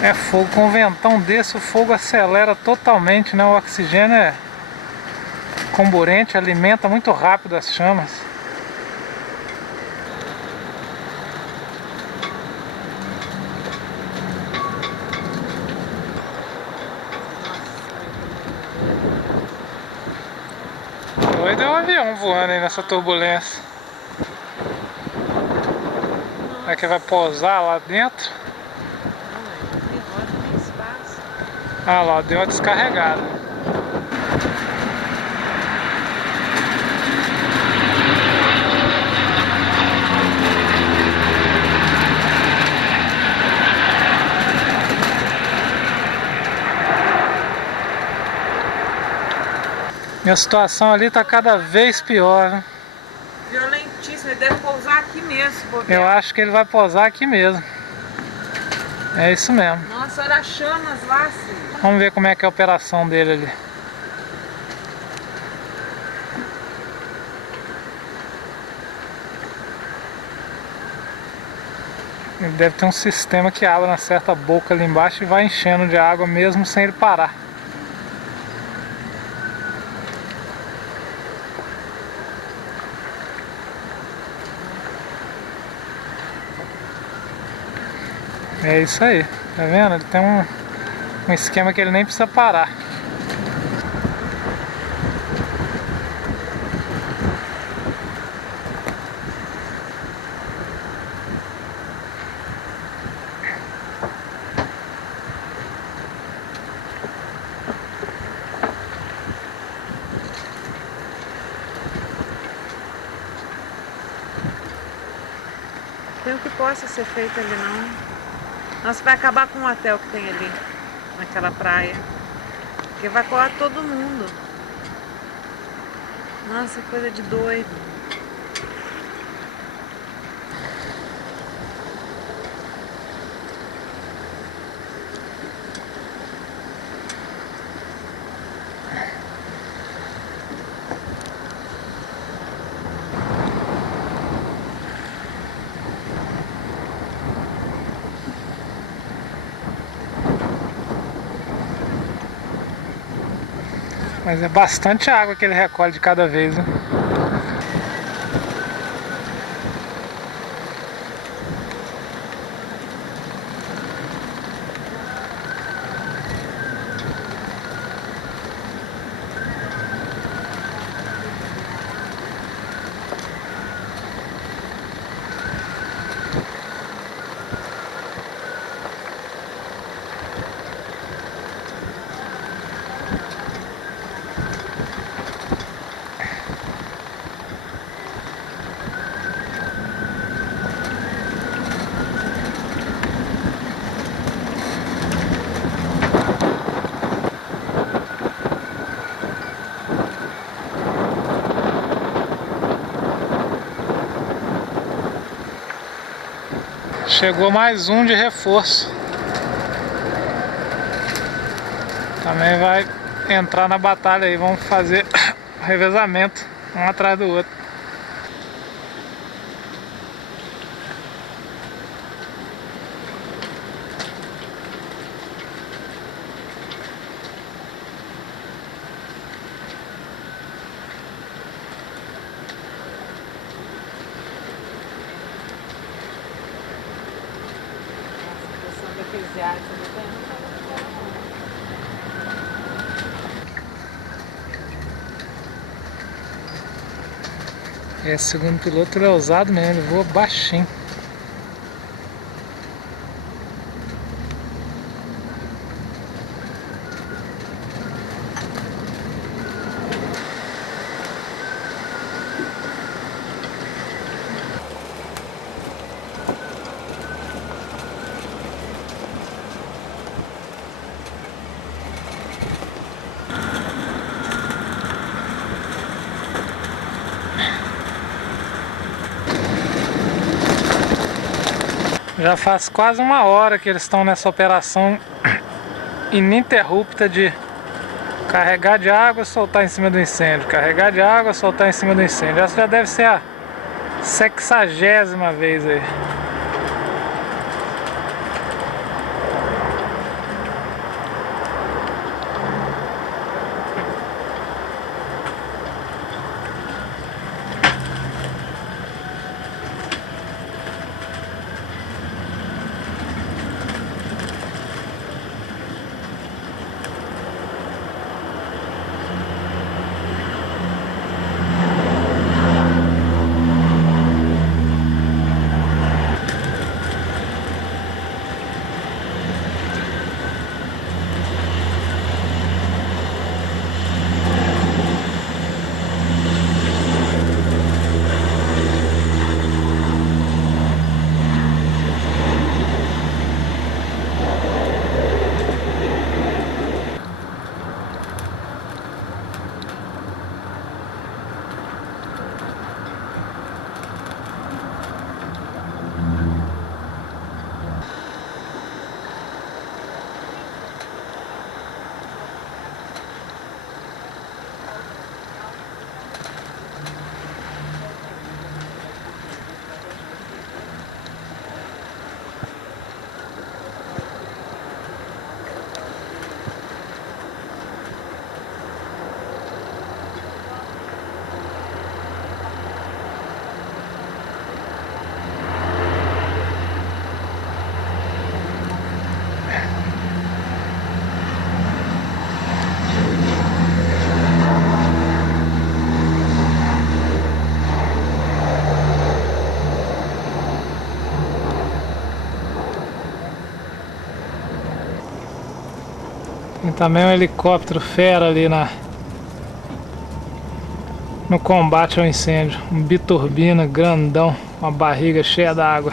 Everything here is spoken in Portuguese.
É fogo, com um ventão desse o fogo acelera totalmente, né? O oxigênio é comburente, alimenta muito rápido as chamas. Doido é um avião voando aí nessa turbulência. Será que vai pousar lá dentro? Ah lá, deu uma descarregada. E a situação ali tá cada vez pior, né? Violentíssimo, ele deve pousar aqui mesmo. Eu acho que ele vai pousar aqui mesmo. É isso mesmo. Nossa, olha as chamas lá, filho. Vamos ver como é que é a operação dele ali. Ele deve ter um sistema que abre uma certa boca ali embaixo e vai enchendo de água mesmo sem ele parar. É isso aí, tá vendo? Ele tem um esquema que ele nem precisa parar. Tem o que possa ser feito ali não. Nossa, vai acabar com o hotel que tem ali, naquela praia. Porque vai coar todo mundo. Nossa, coisa de doido. Mas é bastante água que ele recolhe de cada vez, né? Chegou mais um de reforço. Também vai entrar na batalha aí. Vamos fazer revezamento, um atrás do outro. Segundo o piloto ele é ousado mesmo, ele voa baixinho. Já faz quase uma hora que eles estão nessa operação ininterrupta de carregar de água e soltar em cima do incêndio, carregar de água e soltar em cima do incêndio. Essa já deve ser a 60ª vez aí. Também um helicóptero fera ali no combate ao incêndio. Um biturbina grandão, uma barriga cheia d'água.